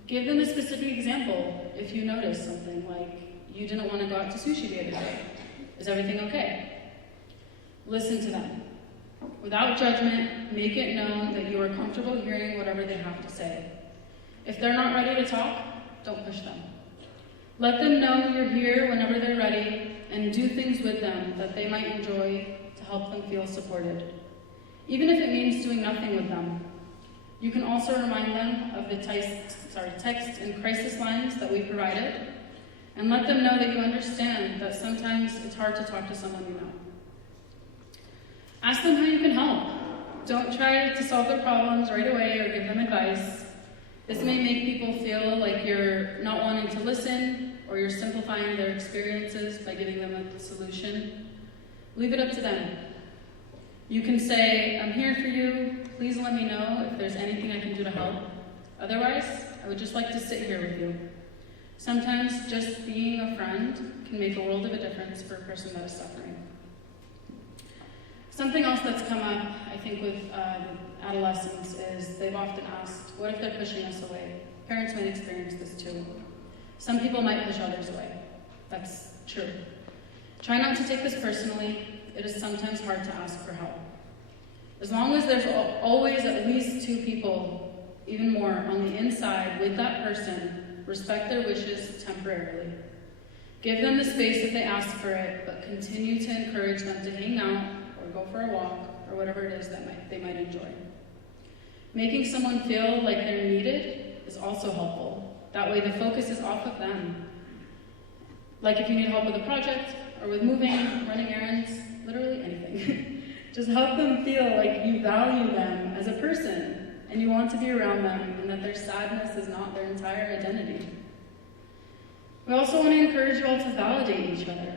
Give them a specific example if you notice something like you didn't want to go out to sushi the other day. Is everything okay? Listen to them. Without judgment, make it known that you are comfortable hearing whatever they have to say. If they're not ready to talk, don't push them. Let them know you're here whenever they're ready, and do things with them that they might enjoy to help them feel supported. Even if it means doing nothing with them. You can also remind them of the text and crisis lines that we provided, and let them know that you understand that sometimes it's hard to talk to someone you know. Ask them how you can help. Don't try to solve their problems right away or give them advice. This may make people feel like you're not wanting to listen or you're simplifying their experiences by giving them a solution. Leave it up to them. You can say, I'm here for you. Please let me know if there's anything I can do to help. Otherwise, I would just like to sit here with you. Sometimes just being a friend can make a world of a difference for a person that is suffering. Something else that's come up, I think, with adolescents is they've often asked, what if they're pushing us away? Parents might experience this too. Some people might push others away. That's true. Try not to take this personally. It is sometimes hard to ask for help. As long as there's always at least two people, even more, on the inside with that person, respect their wishes temporarily. Give them the space if they ask for it, but continue to encourage them to hang out or go for a walk or whatever it is that they might enjoy. Making someone feel like they're needed is also helpful. That way the focus is off of them. Like if you need help with a project or with moving, running errands, literally anything. Just help them feel like you value them as a person and you want to be around them and that their sadness is not their entire identity. We also want to encourage you all to validate each other.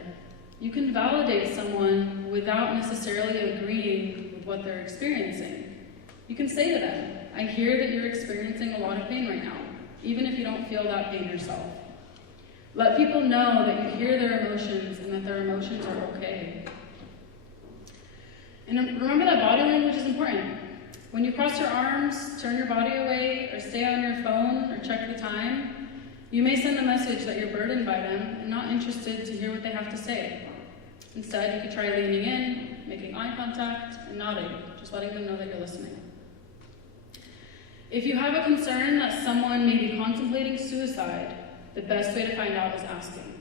You can validate someone without necessarily agreeing with what they're experiencing. You can say to them, I hear that you're experiencing a lot of pain right now, even if you don't feel that pain yourself. Let people know that you hear their emotions and that their emotions are okay. And remember that body language is important. When you cross your arms, turn your body away, or stay on your phone, or check the time, you may send a message that you're burdened by them and not interested to hear what they have to say. Instead, you could try leaning in, making eye contact, and nodding, just letting them know that you're listening. If you have a concern that someone may be contemplating suicide, the best way to find out is asking.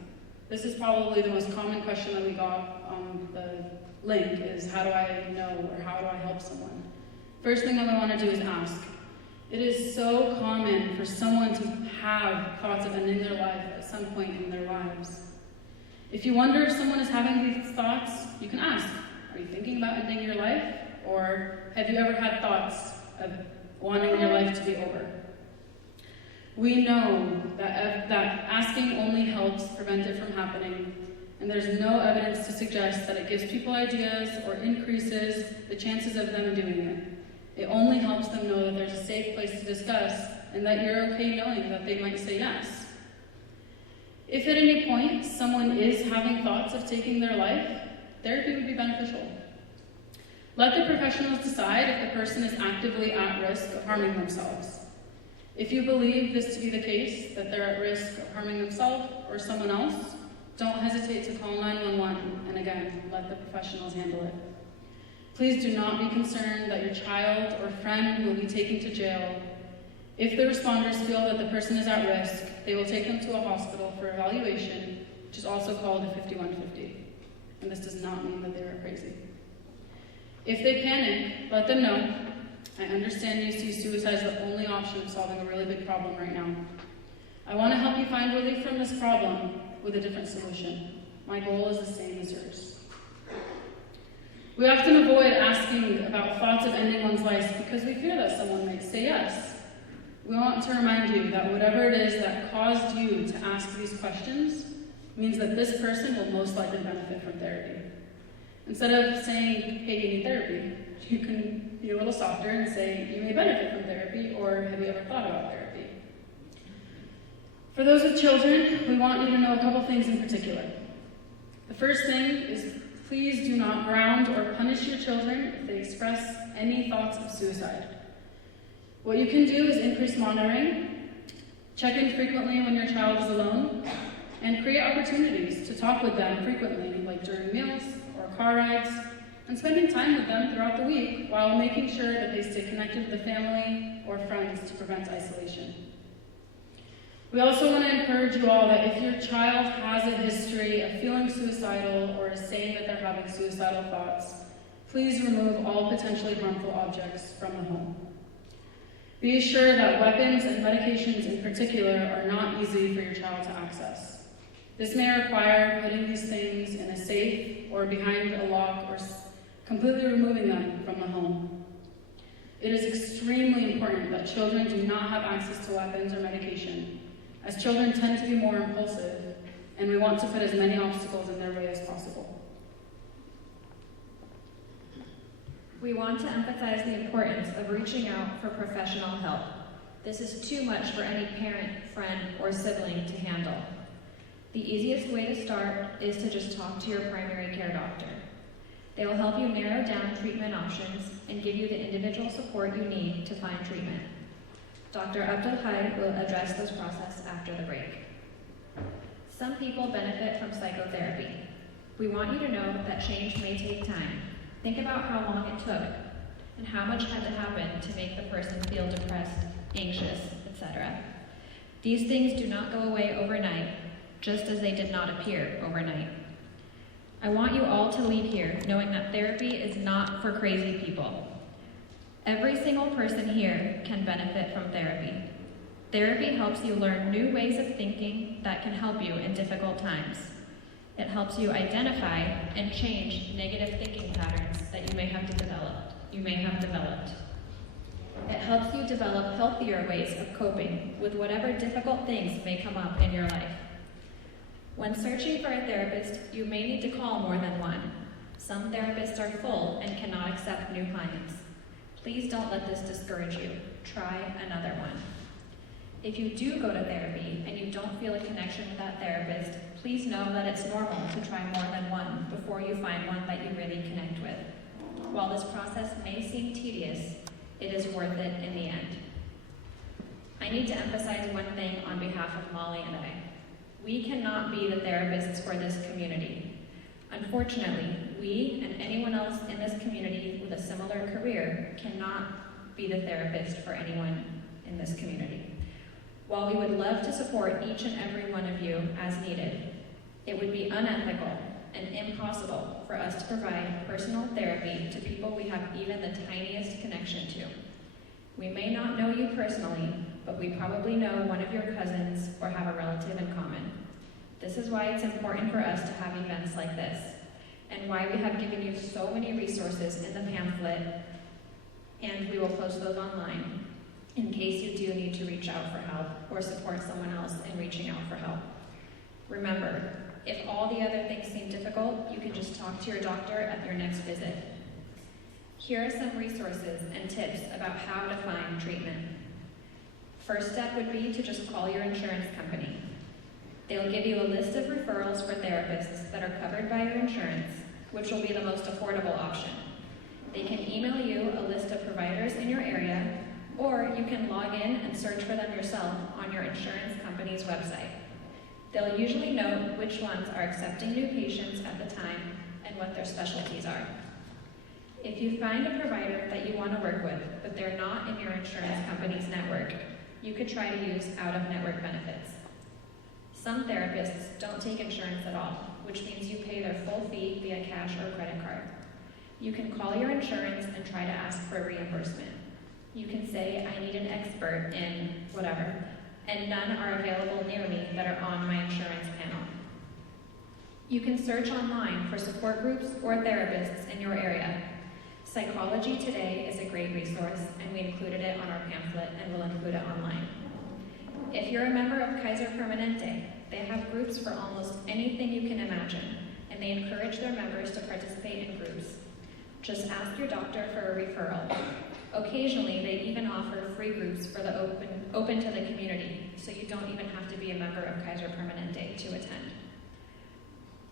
This is probably the most common question that we got on the link is how do I know or how do I help someone? First thing that we want to do is ask. It is so common for someone to have thoughts of ending their life at some point in their lives. If you wonder if someone is having these thoughts, you can ask, are you thinking about ending your life? Or have you ever had thoughts of wanting your life to be over? We know that asking only helps prevent it from happening, and there's no evidence to suggest that it gives people ideas or increases the chances of them doing it. It only helps them know that there's a safe place to discuss and that you're okay knowing that they might say yes. If at any point someone is having thoughts of taking their life, therapy would be beneficial. Let the professionals decide if the person is actively at risk of harming themselves. If you believe this to be the case, that they're at risk of harming themselves or someone else, don't hesitate to call 911 and again, let the professionals handle it. Please do not be concerned that your child or friend will be taken to jail. If the responders feel that the person is at risk, they will take them to a hospital for evaluation, which is also called a 5150. And this does not mean that they are crazy. If they panic, let them know. I understand you see suicide as the only option of solving a really big problem right now. I want to help you find relief from this problem with a different solution. My goal is the same as yours. We often avoid asking about thoughts of ending one's life because we fear that someone might say yes. We want to remind you that whatever it is that caused you to ask these questions means that this person will most likely benefit from therapy. Instead of saying, hey, you need therapy, you can be a little softer and say, you may benefit from therapy, or have you ever thought about therapy? For those with children, we want you to know a couple things in particular. The first thing is, please do not ground or punish your children if they express any thoughts of suicide. What you can do is increase monitoring, check in frequently when your child is alone, and create opportunities to talk with them frequently, like during meals or car rides, and spending time with them throughout the week while making sure that they stay connected with the family or friends to prevent isolation. We also want to encourage you all that if your child has a history of feeling suicidal or is saying that they're having suicidal thoughts, please remove all potentially harmful objects from the home. Be assured that weapons and medications in particular are not easy for your child to access. This may require putting these things in a safe or behind a lock or completely removing them from the home. It is extremely important that children do not have access to weapons or medication, as children tend to be more impulsive, and we want to put as many obstacles in their way as possible. We want to emphasize the importance of reaching out for professional help. This is too much for any parent, friend, or sibling to handle. The easiest way to start is to just talk to your primary care doctor. They will help you narrow down treatment options and give you the individual support you need to find treatment. Dr. Abdelhai will address this process after the break. Some people benefit from psychotherapy. We want you to know that change may take time. Think about how long it took and how much had to happen to make the person feel depressed, anxious, etc. These things do not go away overnight, just as they did not appear overnight. I want you all to leave here knowing that therapy is not for crazy people. Every single person here can benefit from therapy. Therapy helps you learn new ways of thinking that can help you in difficult times. It helps you identify and change negative thinking patterns that you may have developed. It helps you develop healthier ways of coping with whatever difficult things may come up in your life. When searching for a therapist, you may need to call more than one. Some therapists are full and cannot accept new clients. Please don't let this discourage you. Try another one. If you do go to therapy and you don't feel a connection with that therapist, please know that it's normal to try more than one before you find one that you really connect with. While this process may seem tedious, it is worth it in the end. I need to emphasize one thing on behalf of Molly and I. We cannot be the therapists for this community. Unfortunately, we and anyone else in this community with a similar career cannot be the therapist for anyone in this community. While we would love to support each and every one of you as needed, it would be unethical and impossible for us to provide personal therapy to people we have even the tiniest connection to. We may not know you personally, but we probably know one of your cousins or have a relative in common. This is why it's important for us to have events like this, and why we have given you so many resources in the pamphlet, and we will post those online in case you do need to reach out for help or support someone else in reaching out for help. Remember, if all the other things seem difficult, you can just talk to your doctor at your next visit. Here are some resources and tips about how to find treatment. First step would be to just call your insurance company. They'll give you a list of referrals for therapists that are covered by your insurance, which will be the most affordable option. They can email you a list of providers in your area, or you can log in and search for them yourself on your insurance company's website. They'll usually note which ones are accepting new patients at the time and what their specialties are. If you find a provider that you want to work with, but they're not in your insurance company's network, you could try to use out-of-network benefits. Some therapists don't take insurance at all, which means you pay their full fee via cash or credit card. You can call your insurance and try to ask for reimbursement. You can say, I need an expert in whatever, and none are available near me that are on my insurance panel. You can search online for support groups or therapists in your area. Psychology Today is a great resource, and we included it on our pamphlet and will include it online. If you're a member of Kaiser Permanente, they have groups for almost anything you can imagine, and and they encourage their members to participate in groups. Just ask your doctor for a referral. Occasionally, they even offer free groups for the open to the community, so you don't even have to be a member of Kaiser Permanente to attend.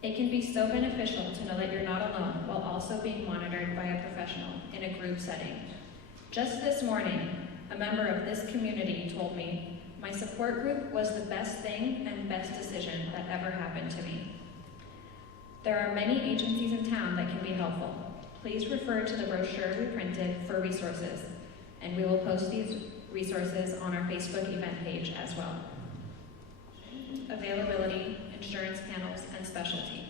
It can be so beneficial to know that you're not alone while also being monitored by a professional in a group setting. Just this morning, a member of this community told me, "My support group was the best thing and best decision that ever happened to me." There are many agencies in town that can be helpful. Please refer to the brochure we printed for resources, and we will post these resources on our Facebook event page as well. Availability, insurance panels, and specialty.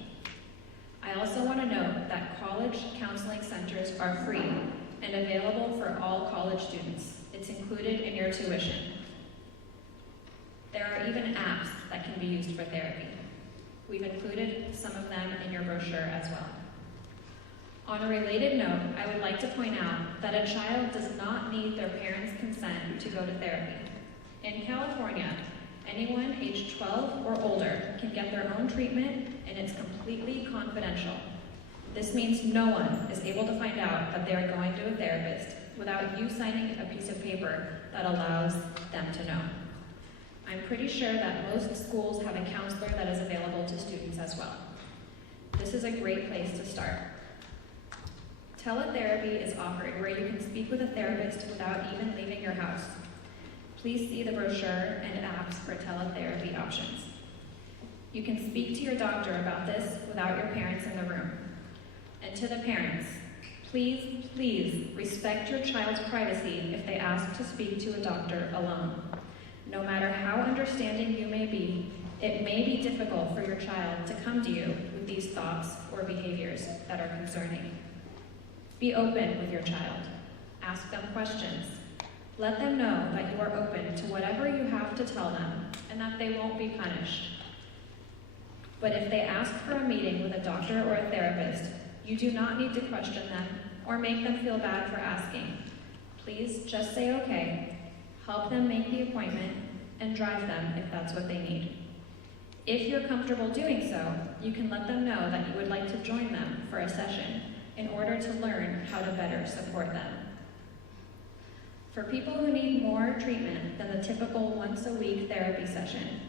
I also want to note that college counseling centers are free and available for all college students. It's included in your tuition. There are even apps that can be used for therapy. We've included some of them in your brochure as well. On a related note, I would like to point out that a child does not need their parents' consent to go to therapy. In California, anyone aged 12 or older can get their own treatment, and it's completely confidential. This means no one is able to find out that they are going to a therapist without you signing a piece of paper that allows them to know. I'm pretty sure that most schools have a counselor that is available to students as well. This is a great place to start. Teletherapy is offered where you can speak with a therapist without even leaving your house. Please see the brochure and apps for teletherapy options. You can speak to your doctor about this without your parents in the room. And to the parents, please, please respect your child's privacy if they ask to speak to a doctor alone. No matter how understanding you may be, it may be difficult for your child to come to you with these thoughts or behaviors that are concerning. Be open with your child. Ask them questions. Let them know that you are open to whatever you have to tell them and that they won't be punished. But if they ask for a meeting with a doctor or a therapist, you do not need to question them or make them feel bad for asking. Please just say okay, help them make the appointment, and drive them if that's what they need. If you're comfortable doing so, you can let them know that you would like to join them for a session in order to learn how to better support them. For people who need more treatment than the typical once-a-week therapy session,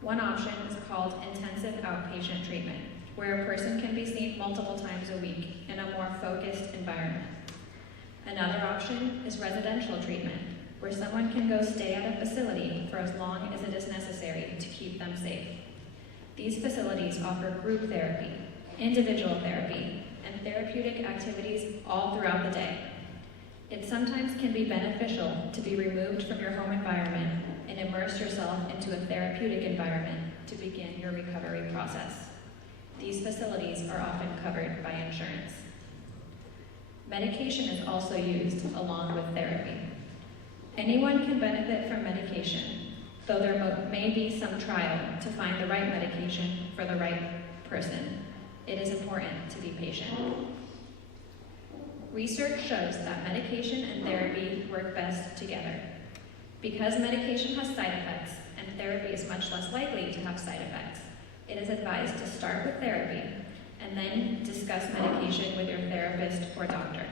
one option is called intensive outpatient treatment, where a person can be seen multiple times a week in a more focused environment. Another option is residential treatment, where someone can go stay at a facility for as long as it is necessary to keep them safe. These facilities offer group therapy, individual therapy, and therapeutic activities all throughout the day. It sometimes can be beneficial to be removed from your home environment and immerse yourself into a therapeutic environment to begin your recovery process. These facilities are often covered by insurance. Medication is also used along with therapy. Anyone can benefit from medication, though there may be some trial to find the right medication for the right person. It is important to be patient. Research shows that medication and therapy work best together. Because medication has side effects and therapy is much less likely to have side effects, it is advised to start with therapy and then discuss medication with your therapist or doctor.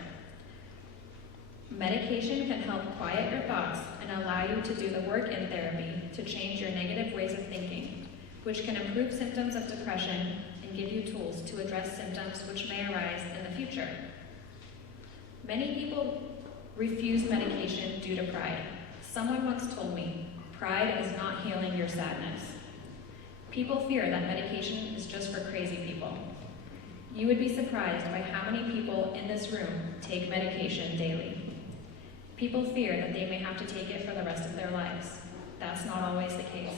Medication can help quiet your thoughts and allow you to do the work in therapy to change your negative ways of thinking, which can improve symptoms of depression and give you tools to address symptoms which may arise in the future. Many people refuse medication due to pride. Someone once told me, "Pride is not healing your sadness." People fear that medication is just for crazy people. You would be surprised by how many people in this room take medication daily. People fear that they may have to take it for the rest of their lives. That's not always the case.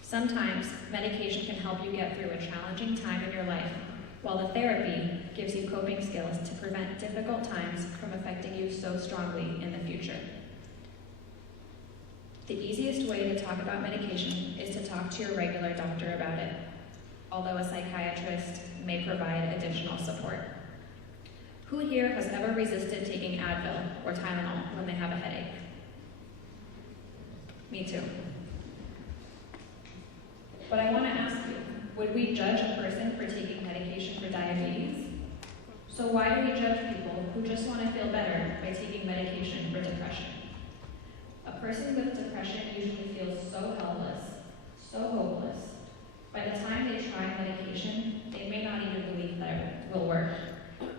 Sometimes medication can help you get through a challenging time in your life, while the therapy gives you coping skills to prevent difficult times from affecting you so strongly in the future. The easiest way to talk about medication is to talk to your regular doctor about it, although a psychiatrist may provide additional support. Who here has ever resisted taking Advil or Tylenol when they have a headache? Me too. But I want to ask you, would Would we judge a person for taking medication for diabetes? So why do we judge people who just want to feel better by taking medication for depression? A person with depression usually feels so helpless, so hopeless. By the time they try medication, they may not even believe that it will work.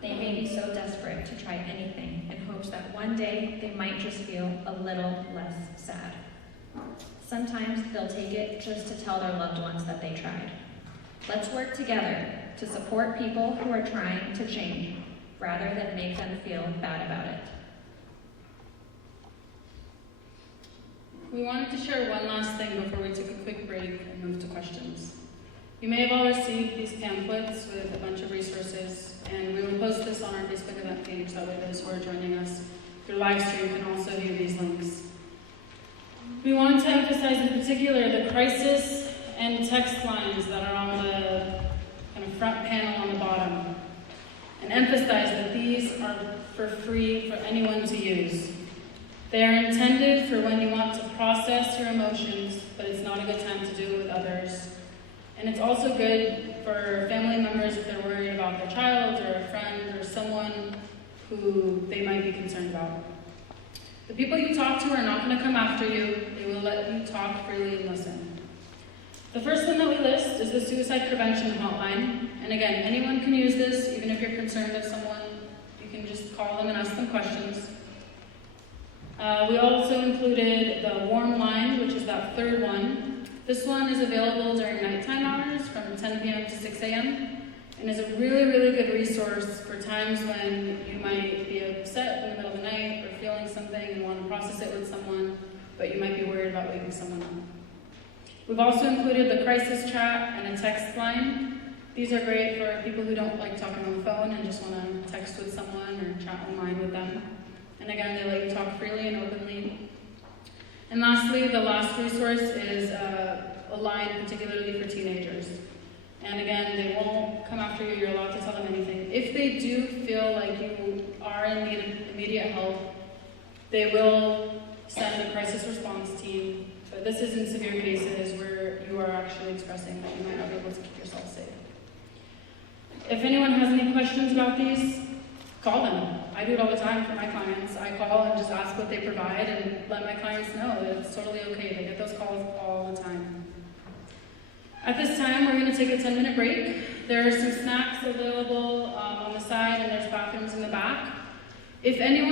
They may be so desperate to try anything in hopes that one day they might just feel a little less sad. Sometimes they'll take it just to tell their loved ones that they tried. Let's work together to support people who are trying to change, rather than make them feel bad about it. We wanted to share one last thing before we took a quick break and move to questions. You may have all received these pamphlets with a bunch of resources, and we will post this on our Facebook event page, that way those who are joining us through live stream can also view these links. We wanted to emphasize in particular the crisis and text lines that are on the kind of front panel on the bottom, and emphasize that these are for free for anyone to use. They are intended for when you want to process your emotions, but it's not a good time to do it with others. And it's also good for family members if they're worried about their child or a friend or someone who they might be concerned about. The people you talk to are not going to come after you. They will let you talk freely and listen. The first one that we list is the suicide prevention hotline. And again, anyone can use this, even if you're concerned of someone. You can just call them and ask them questions. We also included the warm line, which is that third one. This one is available during nighttime hours from 10 p.m. to 6 a.m. and is a really, really good resource for times when you might be upset in the middle of the night or feeling something and want to process it with someone, but you might be worried about waking someone up. We've also included the crisis chat and a text line. These are great for people who don't like talking on the phone and just want to text with someone or chat online with them. And again, they let you talk freely and openly. And lastly, the last resource is a line particularly for teenagers. And again, they won't come after you, you're allowed to tell them anything. If they do feel like you are in need of immediate help, they will send a crisis response team. But this is in severe cases where you are actually expressing that you might not be able to keep yourself safe. If anyone has any questions about these, call them. I do it all the time for my clients. I call and just ask what they provide and let my clients know that it's totally okay. They get those calls all the time. At this time, we're going to take a 10-minute break. There are some snacks available on the side, and there's bathrooms in the back. If anyone